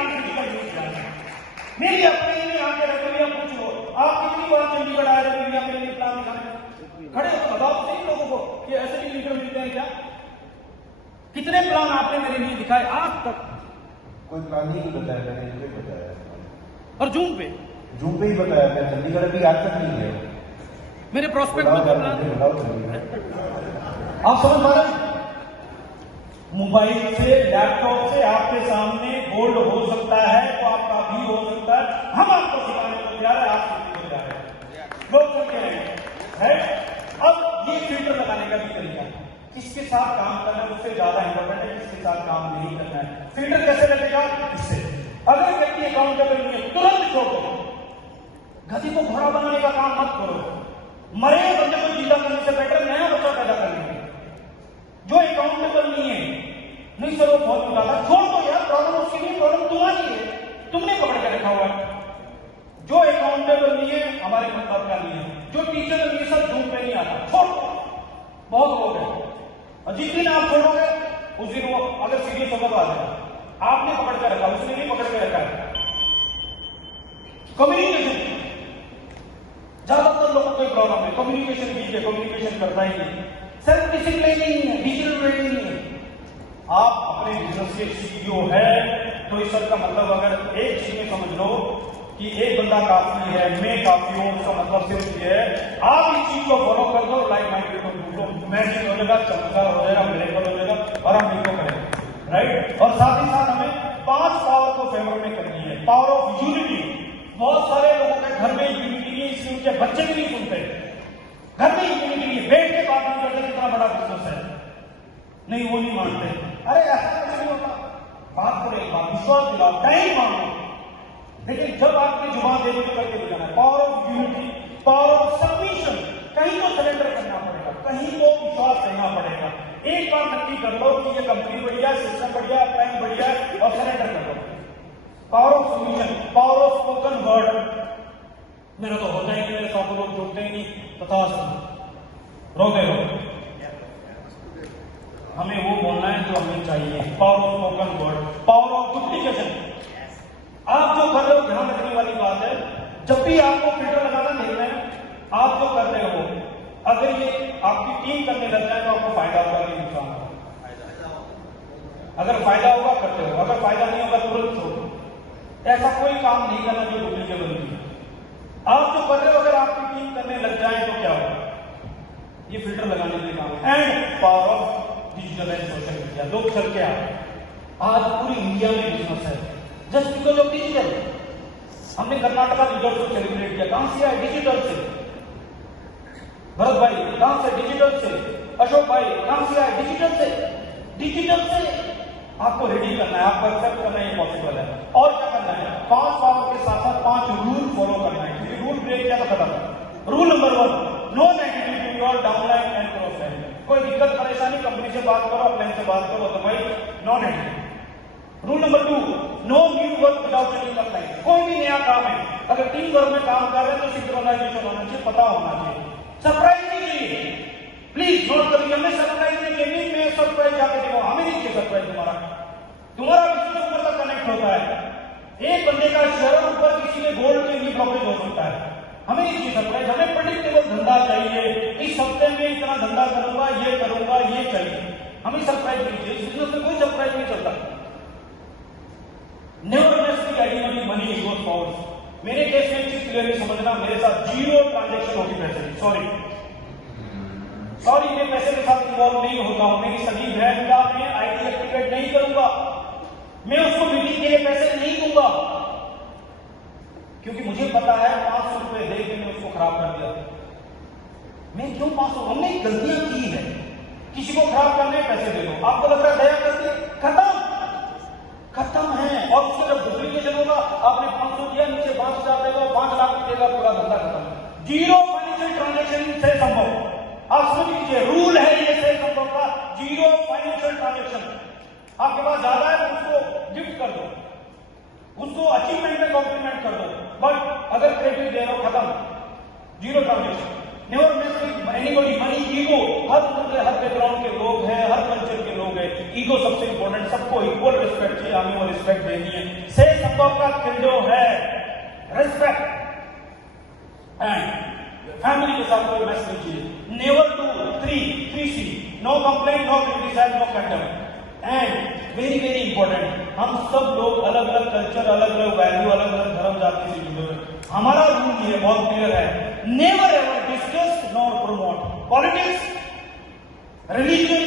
Non physical use किया है। मेरी अपनी ही आंखें रखी हुई, पूछ लो आप कितनी बार चंडीगढ़ आए थे मीडिया के लिए प्लान दिखाने, खड़े हो बताओ सही लोगों को कि ऐसे भी लीडर मिलते हैं क्या? कितने प्लान आपने मेरे लिए दिखाए आज तक? कोई प्लान नहीं बताया, मैंने इनसे बताया और जूम पे ही बताया, मैं चंडीगढ़ अभी आज तक नहीं गया। मेरे प्रोस्पेक्ट में आप समझ पा रहे हैं? मोबाइल से लैपटॉप से आपके सामने गोल्ड हो सकता है तो आपका भी हो सकता है। हम आपको सिखाने को तैयार है, आप सीखने को तैयार है, लोग चल के हैं। अब ये फिल्टर लगाने का भी तरीका है, किसके साथ काम करना है उससे ज्यादा इंपॉर्टेंट है किसके साथ काम नहीं करना है। फिल्टर कैसे लगेगा? इससे अगर व्यक्ति अकाउंटेबल नहीं है तुरंत छोड़ दो, गधे को घोड़ा बनाने का काम मत करो। मरे बच्चे को जीता करने से बेटर नया बच्चा पैदा करने। जो अकाउंटेबल नहीं सर वो बहुत उठाता, छोड़ दो यार, प्रॉब्लम उसकी नहीं, प्रॉब्लम तुम्हारी है, तुमने पकड़ के रखा हुआ है। जो अकाउंटेबल नहीं है हमारे मतलब का नहीं है, जो टीचर नहीं सब झूठ पे नहीं आता, छोड़ दो। बहुत लोग हैं और जिस दिन आप छोड़ोगे उस दिन वो अगर सीरियस होगा तो आ जाएगा। आपने पकड़ के रखा, उसने नहीं पकड़ के रखा है। कम्युनिकेशन, ज्यादातर लोगों को प्रॉब्लम है कम्युनिकेशन कीजिए, कम्युनिकेशन करता ही नहीं, सेल्फ डिसिप्लिन नहीं है, डिजिटल ट्रेनिंग नहीं है। आप अपने बिजनेस के सीईओ है तो इस सब का मतलब अगर एक चीज में समझ लो कि एक बंदा काफी है, मैं काफी हूं, उसका मतलब सिर्फ ये है आप इस चीज को फॉलो कर दो, लाइक माइंडेड को ढूंढो, मैजिक हो जाएगा, चमत्कार हो जाएगा, मिरेकल हो जाएगा और हम इनको करेंगे, राइट। और साथ ही साथ हमें 5 पावर को फेवर में करनी है। पावर ऑफ यूनिटी, बहुत सारे लोगों के घर में यूनिटी नहीं, इसलिए उनके बच्चे भी नहीं सुनते। घर में यूनिटी नहीं, बैठ के बात नहीं करते, कितना बड़ा बिजनेस है, नहीं वो नहीं मानते। अरे ऐसा नहीं होता, बात करो एक बात, विश्वास दिलाओ, टाइम मांगो, लेकिन जब आपकी जुबान देने को करके जाना है। Power of unity, power of submission, कहीं तो सरेंडर करना पड़ेगा, कहीं तो विश्वास करना पड़ेगा। एक बार नक्की कर लो कि ये कंपनी बढ़िया, सिस्टम बढ़िया, प्लान बढ़िया और सरेंडर कर लो। Power of submission, power of spoken word, मेरा तो होता है कि मेरे साथ लोग जुड़ते ही नहीं, बता रोते रहो, हमें वो बोलना है जो हमें चाहिए। Power of spoken word, power of duplication, आप जो कर रहे हो ध्यान रखने वाली बात है, जब भी आपको फिल्टर लगाना देखना है, आप जो कर रहे हो अगर ये आपकी टीम करने लग जाए तो आपको फायदा होगा कि नुकसान होगा? अगर फायदा होगा करते हो, अगर फायदा नहीं होगा तुरंत छोड़ो। ऐसा कोई काम नहीं करना जो डुप्लीकेबल नहीं है। आप जो कर रहे हो अगर आपकी टीम करने लग जाए तो क्या होगा? ये फिल्टर लगाने के काम है। And power of digital and social media, लोग चल के आए, आज पूरी इंडिया में बिजनेस है जस्ट बिकॉज ऑफ डिजिटल। हमने कर्नाटका लीडर को सेलिब्रेट किया, कहां से आए? डिजिटल से। भरत भाई कहां से? डिजिटल से। अशोक भाई कहां से आए? डिजिटल से। डिजिटल से आपको रेडी करना है, आपको एक्सेप्ट करना है, पॉसिबल है। और क्या करना है? 5 पावर के साथ साथ 5 रूल फॉलो करना है, क्योंकि रूल ब्रेक किया तो खत्म। Rule number 1, no negativity to your downline and cross line. कोई दिक्कत परेशानी कंपनी से बात करो, अपलाइन से बात करो, तो भाई no negative. Rule number 2, no new work without taking upline. कोई भी नया काम है, अगर टीम वर्क में काम कर रहे हैं तो सिंक्रोनाइजेशन होना चाहिए, पता होना चाहिए। सरप्राइज नहीं चाहिए, प्लीज नोट करिए, हमें सरप्राइज नहीं चाहिए। मैं सरप्राइज जाके देखो, हमें नहीं चाहिए सरप्राइज। तुम्हारा बिजनेस ऊपर तक कनेक्ट होता है। एक बंदे का शेयर ऊपर किसी के गोल्ड के लिए ब्लॉकेज हो सकता है, हमें नहीं चाहिए सरप्राइज। हमें प्रेडिक्टेबल धंधा चाहिए, इस हफ्ते में इतना धंधा करूंगा, ये करूंगा, ये चाहिए, हमें सरप्राइज नहीं चाहिए। इस बिजनेस में कोई सरप्राइज नहीं चलता। Never miss the idea of money goes forward. मेरे केस में चीज क्लियरली समझना, मेरे साथ 0 ट्रांजेक्शन होगी पैसे की। सॉरी, मैं पैसे के साथ इन्वॉल्व नहीं होता हूं। मेरी सभी ब्रांड का मैं आईडी एक्टिवेट नहीं करूंगा, मैं उसको मीटिंग के लिए पैसे नहीं दूंगा, क्योंकि मुझे पता है 500 रुपए दे के मैं उसको खराब कर दिया। मैं क्यों 500? हमने गलतियां की है, किसी को खराब करने पैसे दे दो, आपको लग रहा है दया करके खत्म है। और उसका जब डुप्लीकेशन होगा, आपने 500 दिया, नीचे 5,000 देगा, 5 लाख देगा, पूरा धंधा खत्म। 0 फाइनेंशियल ट्रांजेक्शन से संभव। आप समझ लीजिए, रूल है ये से संभव का 0 फाइनेंशियल ट्रांजेक्शन। आपके पास ज्यादा है तो उसको गिफ्ट कर दो, उसको अचीवमेंट में कॉम्प्लीमेंट कर दो, बट अगर क्रेडिट दे रहे हो खत्म, 0 transaction. Never miss anybody, money ego, हर बैकग्राउंड के लोग हैं, हर कल्चर के लोग हैं, ईगो सबसे इंपॉर्टेंट, सबको इक्वल रिस्पेक्ट चाहिए, हमें वो रिस्पेक्ट देनी है। से संभव का खेलो है रिस्पेक्ट एंड फैमिली के साथ कोई मैसेज चाहिए। Never do 3C, no complain, no criticise, no condemn. And very very important, हम सब लोग अलग अलग कल्चर, अलग अलग वैल्यू, अलग अलग धर्म जाति से जुड़े हुए। हमारा रूल ये बहुत क्लियर है, never ever discuss nor promote politics, religion,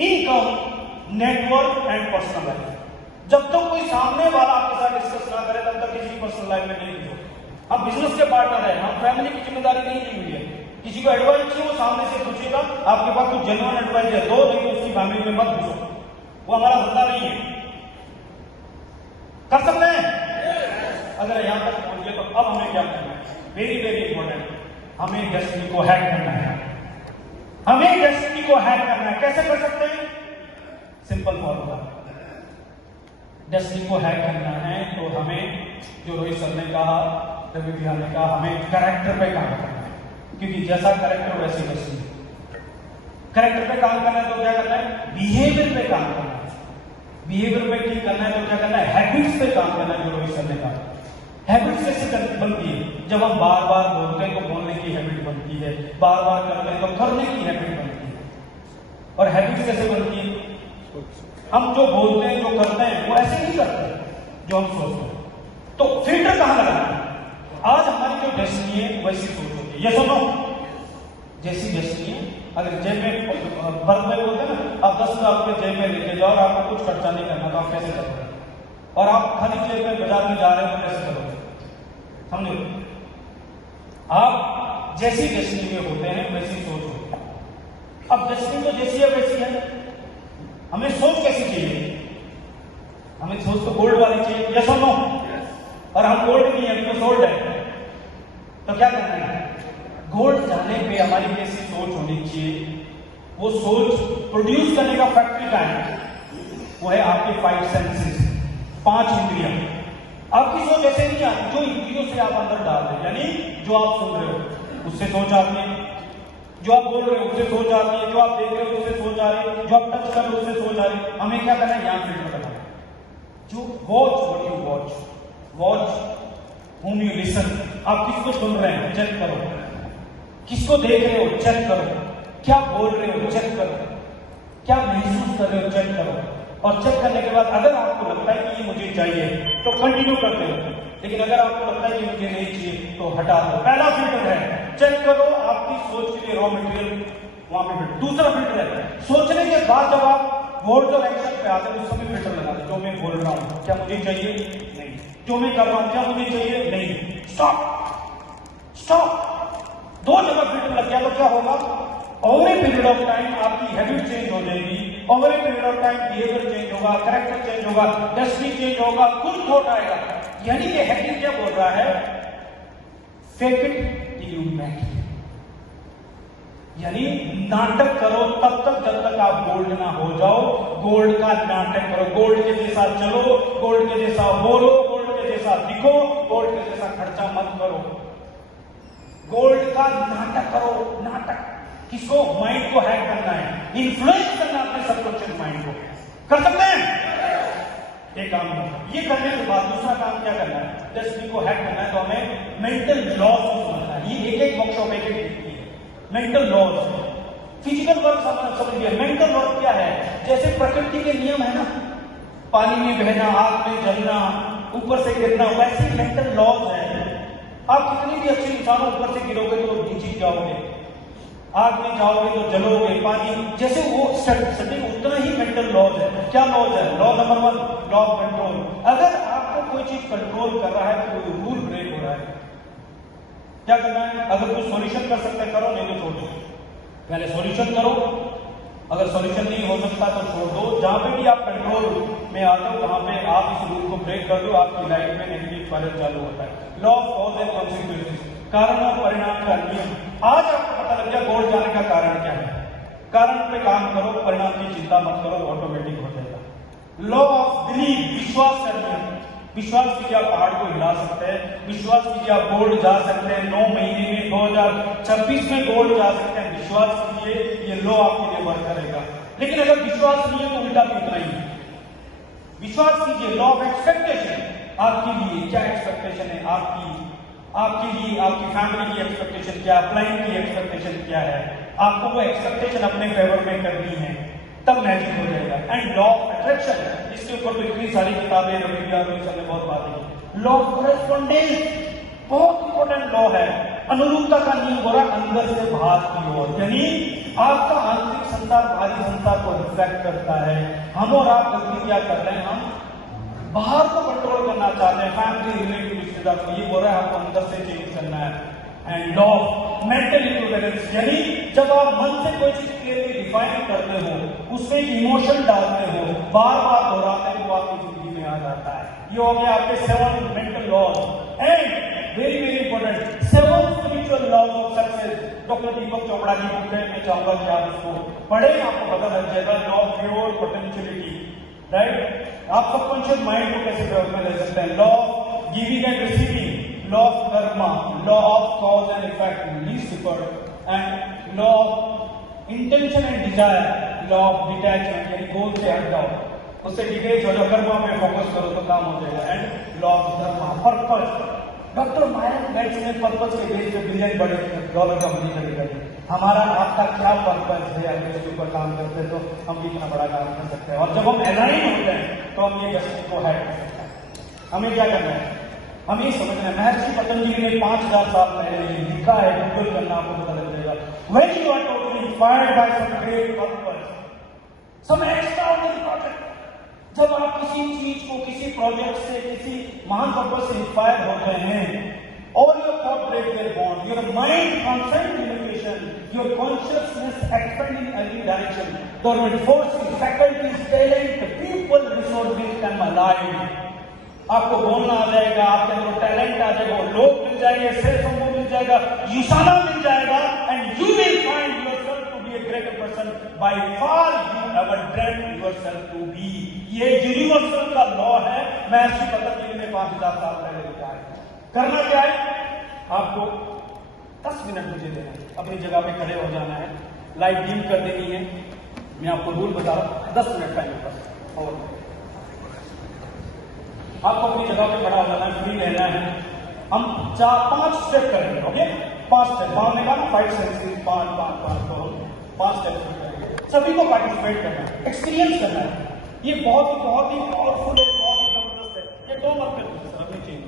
income, network and personal life. जब तक कोई सामने वाला आपके साथ डिस्कस ना करे तब तक किसी की पर्सनल लाइफ में नहीं घुसो। हम बिजनेस के पार्टनर हैं, हम फैमिली की जिम्मेदारी नहीं ली हुई है। किसी को एडवाइस चाहिए वो सामने से पूछेगा, आपके पास कुछ जेन्युइन एडवाइस है दो, लेकिन उसकी फैमिली में मत घुसो, वो हमारा धंधा नहीं है। कर सकते हैं? अगर यहां तक पहुंचे तो अब हमें क्या करना है? वेरी वेरी इंपॉर्टेंट, हमें डेस्टिनी को हैक करना है। हमें डेस्टिनी को हैक करना है। कैसे कर सकते हैं? सिंपल फॉर्मूला, डेस्टिनी को हैक करना है तो हमें, जो रोहित सर ने कहा, रवि भैया ने कहा, हमें कैरेक्टर पे काम करना है, क्योंकि जैसा कैरेक्टर वैसी डेस्टिनी। कैरेक्टर पे काम करना है तो क्या करना है? बिहेवियर पे काम करना है। बिहेवियर पे ठीक करना है तो क्या करना है? हैबिट्स पे काम करना है, जो रोहित सर ने कहा। हैबिट्स कैसे बनती है? जब हम बार बार बोलते हैं तो बोलने की हैबिट बनती है, बार बार करते हैं तो करने की हैबिट बनती है। और हैबिट्स कैसे बनती है? हम जो बोलते हैं, जो करते हैं, वो ऐसे नहीं करते जो हम सोचते हैं। तो फिल्टर कहां लगाना है? आज हमारी जो डेस्टिनी है वैसी सोच होती है। ये सुनो, जैसी डेस्टिनी है, अगर जेब में बर्थ में बोलते हैं ना, आप 10,000 रुपये जेब में लेके जाओ और आपको कुछ खर्चा नहीं करना, तो आप कैसे करोगे? और आप खाली जेब में बाजार में जा रहे हो तो कैसे करोगे? समझो, आप जैसी डेस्टिनी में होते हैं वैसी सोच होती है। अब डेस्टिनी तो जैसी है वैसी है, हमें सोच कैसी चाहिए? हमें सोच तो गोल्ड वाली चाहिए, यस और नो? और हम गोल्ड नहीं है, तो सोल्ड है। तो क्या करना है? गोल्ड जाने पे हमारी कैसी सोच होनी चाहिए? वो सोच प्रोड्यूस करने का फैक्ट्री का है, वो है आपके 5 सेंसेस, 5 इंद्रियां। आपकी सोच ऐसे नहीं आती, जो इंद्रियों से आप अंदर डाल रहे हैं, यानी जो आप सुन रहे हो उससे सोच आती है, जो आप बोल रहे हो उससे सोच आती है, जो आप देख रहे हो उससे सोच आ रही है, जो आप टच कर रहे हो उससे सोच आ रही है। हमें क्या करना है? यहां फिल्टर करना है। जो watch what you watch whom you listen, आप किसको सुन रहे हैं चेक करो, किसको देख रहे हो चेक करो, क्या बोल रहे हो चेक करो, क्या महसूस कर रहे हो चेक करो। और चेक करने के बाद अगर आपको लगता है कि ये मुझे चाहिए तो कंटिन्यू करते हो, लेकिन अगर आपको लगता है कि मुझे नहीं चाहिए तो हटा दो। पहला फिल्टर है चेक करो, आपकी सोच के लिए रॉ मटेरियल वहां पे फिल्टर। दूसरा फिल्टर है सोचने के बाद जब आप वर्ड्स और एक्शन पे आते हैं उस समय फिल्टर लगा दो। जो मैं बोल रहा हूं क्या मुझे चाहिए? नहीं। जो मैं कर रहा हूं क्या मुझे चाहिए? नहीं। स्टॉप। 2 जगह फिल्टर लग गया तो क्या होगा? Over a period of time आपकी हैबिट चेंज हो जाएगी, over a period of time behaviour change होगा, कैरेक्टर चेंज होगा, डेस्टिनी चेंज होगा, खुद थॉट आएगा। यानी कि हैकिंग क्या बोल रहा है? Fake it till you make it. यानी नाटक करो तब तक जब तक आप गोल्ड ना हो जाओ। गोल्ड का नाटक करो, गोल्ड के जैसा चलो, गोल्ड के जैसा बोलो, गोल्ड के जैसा दिखो, गोल्ड के जैसा खर्चा मत करो। गोल्ड का नाटक करो। नाटक किसको? माइंड को हैक करना है, इन्फ्लुएंस करना अपने सबकॉन्शियस माइंड को। कर सकते हैं? एक काम ये करने के बाद दूसरा काम क्या करना है? डेस्टिनी को हैक करना है तो हमें मेंटल लॉज को समझना है। ये एक वर्कशॉप एक मेंटल लॉज। फिजिकल वर्क समझिए, मेंटल वर्क क्या है? जैसे प्रकृति के नियम है ना, पानी में बहना, आग में जलना, ऊपर से गिरना, वैसे मेंटल लॉज है। आप कितनी भी अच्छे इंसान हो, ऊपर से गिरोगे तो नीचे जाओगे, आग में जाओगे तो जलोगे, पानी जैसे वो सटिक उतना ही मेंटल लॉज है। क्या लॉज है? Law number 1 law of control. अगर आपको कोई चीज कंट्रोल कर रहा है तो कोई रूल ब्रेक हो रहा है, क्या करना है? अगर कुछ सॉल्यूशन कर सकते करो, नहीं तो छोड़ दो। पहले सॉल्यूशन करो, अगर सॉल्यूशन नहीं हो सकता तो छोड़ दो। जहां पे भी आप कंट्रोल में आते हो वहां पे आप इस रूल को ब्रेक कर दो, आपकी लाइफ में नेगेटिव स्पाइरल चालू होता है। Law of cause and consequences, कारण और परिणाम का नियम। आज आपको पता लग गया गोल्ड जाने का कारण क्या है। कारण पे काम करो, परिणाम की चिंता मत करो, ऑटोमेटिक हो जाएगा। लॉ ऑफ बिलीफ, विश्वास करना। विश्वास कीजिए आप पहाड़ को हिला सकते हैं, विश्वास कीजिए आप गोल्ड जा सकते हैं, 9 महीने में 2026 में गोल्ड जा सकते हैं। विश्वास कीजिए ये लॉ आपके लिए वर्क करेगा। लेकिन अगर विश्वास नहीं है तो उल्टा भी उतना ही है। विश्वास कीजिए, लॉ ऑफ एक्सपेक्टेशन, आपके लिए क्या एक्सपेक्टेशन है, आपके लिए आपकी फैमिली की एक्सपेक्टेशन क्या, क्लाइंट की एक्सपेक्टेशन क्या है, आपको वो एक्सपेक्टेशन अपने फेवर में करनी है, तब मैजिक हो जाएगा। एंड लॉ ऑफ अट्रैक्शन, इसके ऊपर तो इतनी सारी किताबें रविंद्र ने बहुत बातें की। लॉ ऑफ कॉरेस्पॉन्डेंस बहुत इंपॉर्टेंट लॉ है। अनुरूपता का नियम हो रहा अंदर से बाहर की ओर, यानी आपका आंतरिक संसार बाहरी संसार को रिफ्लेक्ट करता है। हम और आप गलती क्या कर रहे हैं, हम बाहर को कंट्रोल करना चाहते हैं, फैमिली रिलेटिव रिश्तेदार को, ये हो रहा है आपको अंदर से चेंज करना है। And law of mental equivalence, यानी जब आप मन से कोई चीज क्लियरली डिफाइन करते हो, उसमें इमोशन डालते हो, बार बार दोहराते हो, वो आपकी जिंदगी में आ जाता है। ये हो गया आपके 7 mental laws. And very very important 7 spiritual laws of success. Doctor Deepak Chopra की बुक है, मैं चाहूंगा कि आप उसको पढ़ें, आपको पता लग जाएगा। Law of pure potentiality, right, आप सबकॉन्शियस माइंड को कैसे प्रयोग में ले सकते हैं। Law of giving and receiving, law of Karma, law of cause and effect, least effort, and law of intention and desire, law of detachment, यानी गोल से हट जाओ, उससे डिटेच हो जाओ, कर्मा पे फोकस करो तो काम हो जाएगा। And law of dharma, purpose. Doctor मायन बेट्स ने पर्पस के बेस पे बिलियन बड़े डॉलर कंपनी खड़ी करी। हमारा आपका क्या पर्पस है, अगर इसके ऊपर काम करते हैं तो हम भी इतना बड़ा काम कर सकते हैं। और जब हम अलाइन होते हैं तो हम ये डेस्टिनी को हैक कर सकते हैं। हमें क्या करना है, हम ये समझना है, महर्षि पतंजलि ने 5000 साल पहले लिखा है, गूगल करना आपको पता लग जाएगा। When you are totally inspired by some great purpose, some extraordinary project, जब आप किसी चीज को, किसी प्रोजेक्ट से, किसी महान पर्पस से इंस्पायर होते हैं, और your thought break their bond, your mind transcend limitation, your consciousness expand in every direction, the resources, faculties, talent, people, resources come alive. आपको बोलना आ जाएगा, आपके अंदर टैलेंट आ जाएगा, लोग मिल जाएंगे, सेल्फ संभव मिल जाएगा, युसाना मिल जाएगा, and you will find yourself to be a greater person by far you ever dreamed yourself to be. ये यूनिवर्सल का लॉ है, महर्षि पतंजलि ने 5000 साल पहले लिखा है। करना क्या है, आपको 10 मिनट मुझे देना है, अपनी जगह पे खड़े हो जाना है, लाइट डिम कर देनी है, मैं आपको रूल बता रहा हूं, 10 मिनट टाइम बस। और आपको अपनी जगह पे खड़ा हो जाना है, फ्री रहना है। हम 4-5 स्टेप करेंगे, ओके, 5 स्टेप, हमने कहा 5 सेंसेस, 5 स्टेप करेंगे। सभी को पार्टिसिपेट करना है, एक्सपीरियंस करना है। ये बहुत ही पावरफुल है, बहुत ही जबरदस्त है। ये 2 मत करिए सर, अपनी चेंज,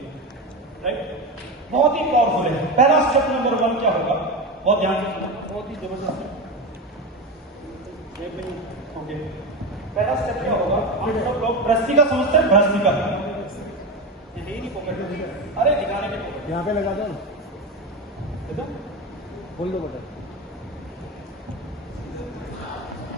राइट, बहुत ही पावरफुल है। पहला स्टेप नंबर 1 क्या होगा, बहुत ध्यान रखना, बहुत ही जबरदस्त है। ओके, पहला स्टेप क्या होगा, हम सब लोग भ्रष्टिका समझते हैं, भ्रष्टिका, ये नहीं पकड़, अरे दिखाने के, यहाँ पे लगा दो, देखो खोल दो बटन।